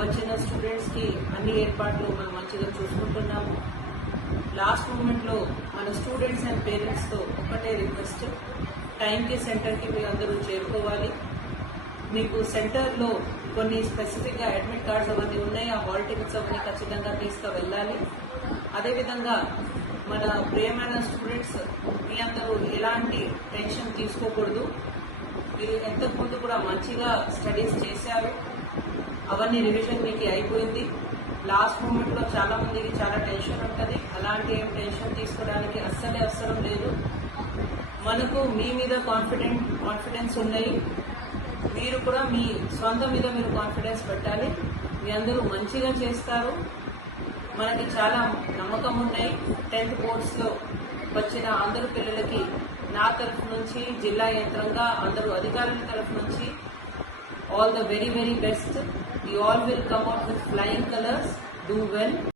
వచ్చిన స్టూడెంట్స్కి అన్ని ఏర్పాట్లు మనం మంచిగా చూసుకుంటున్నాము. లాస్ట్ మూమెంట్లో మన స్టూడెంట్స్ అండ్ పేరెంట్స్తో ఒకటే రిక్వెస్ట్, టైంకి సెంటర్కి మీరు అందరూ చేరుకోవాలి. మీకు సెంటర్లో కొన్ని స్పెసిఫిక్గా అడ్మిట్ కార్డ్స్ అవన్నీ ఉన్నాయి, ఆ హాల్ టికెట్స్ అవన్నీ ఖచ్చితంగా తీసుకువెళ్ళాలి. అదేవిధంగా మన ప్రియమైన స్టూడెంట్స్ మీ అందరూ ఎలాంటి టెన్షన్ తీసుకోకూడదు. మీరు ఎంతకుముందు కూడా మంచిగా స్టడీస్ చేశారు, అవన్నీ రివిజన్ మీకు అయిపోయింది. లాస్ట్ మూమెంట్లో చాలా మందికి చాలా టెన్షన్ ఉంటుంది. అలాంటి ఏం టెన్షన్ తీసుకోవడానికి అస్సలే అవసరం లేదు. మనకు మీ మీద కాన్ఫిడెన్స్ ఉన్నాయి. మీరు కూడా మీ సొంత మీద మీరు కాన్ఫిడెన్స్ పెట్టాలి. మీ అందరూ మంచిగా చేస్తారు, మనకి చాలా నమ్మకం ఉన్నాయి. 10th బోర్డ్స్లో వచ్చిన అందరు పిల్లలకి నా తరఫు నుంచి, జిల్లా యంత్రంగా అందరూ అధికారుల తరఫు నుంచి all the very best. You all will come out with flying colors. Do well.